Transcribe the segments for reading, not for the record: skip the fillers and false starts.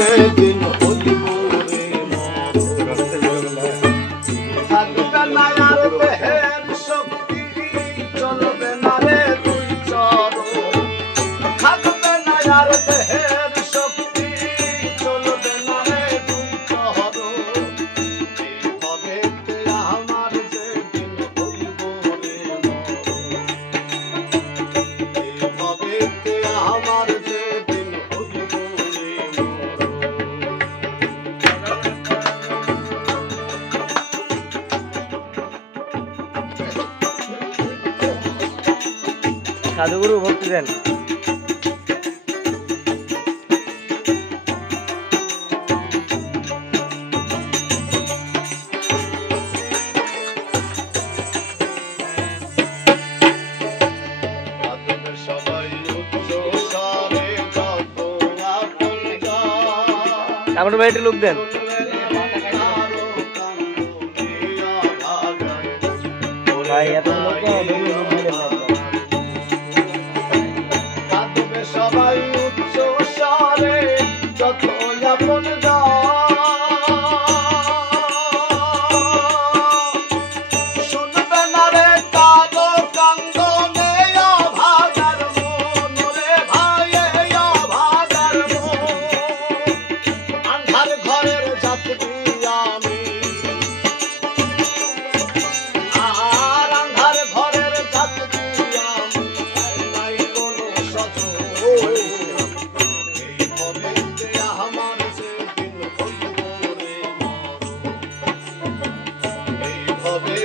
যেদিন হইব রে থাকবে না আর দেহের শক্তি চলবে না রে দুই চরণ থাকবে না আর দেহের শক্তি চলবে না রে দুই চরণ এইভাবে আমার যেদিন হইব রে এইভাবে আমার যেদিন হইব রে সাধুগুরু ভক্তি দেন। আমার বাড়িতে লোক দেন। ভাই এত লোক সবাই উচ্চ স্বরে যত আপন শুনবে না রে কাদো কান্দনে অভাগার মন রে ভাই অভাগার মন আন্ধার ঘরের যাত্রী আমি আর আন্ধার ঘরের যাত্রী আমি নাই কোনো সজন এইভাবে আমার যেদিন হইব রে এইভাবে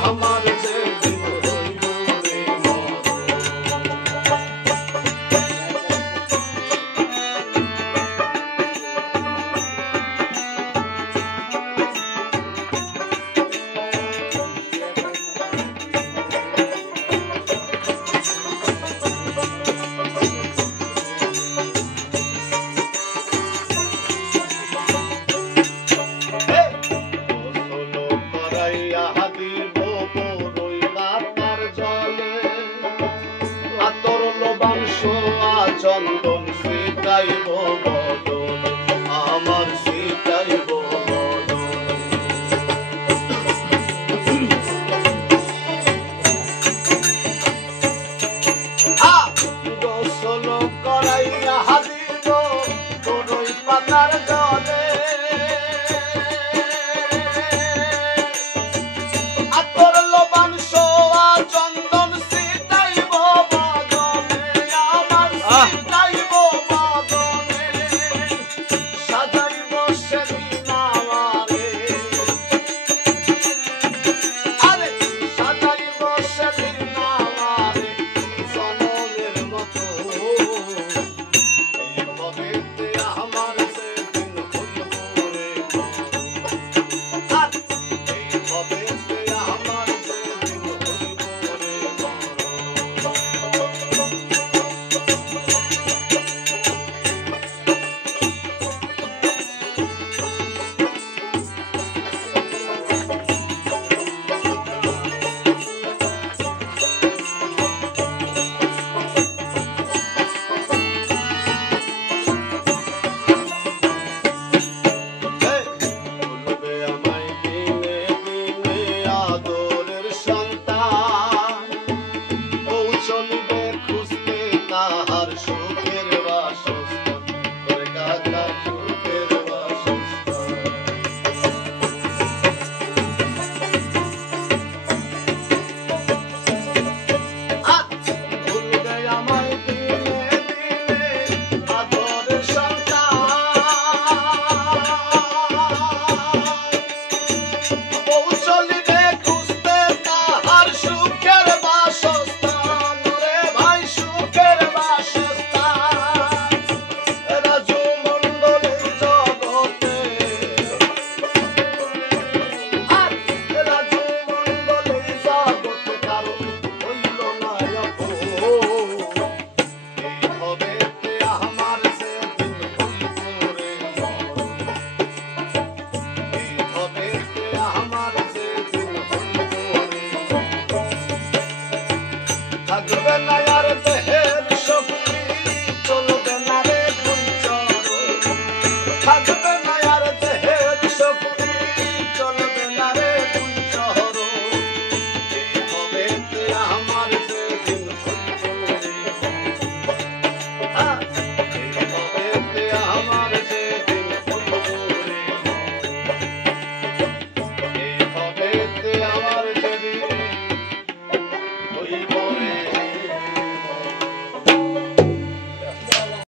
আমার যেদিন হইব রে গোসল করাইয়া দিব বড়ই মাতার জলে আতর লবণ সোয়া চন্দন ছিটাইব বদন আমার ছিটাইব বদন গোসল করাইয়া দিব বড়ই পাতার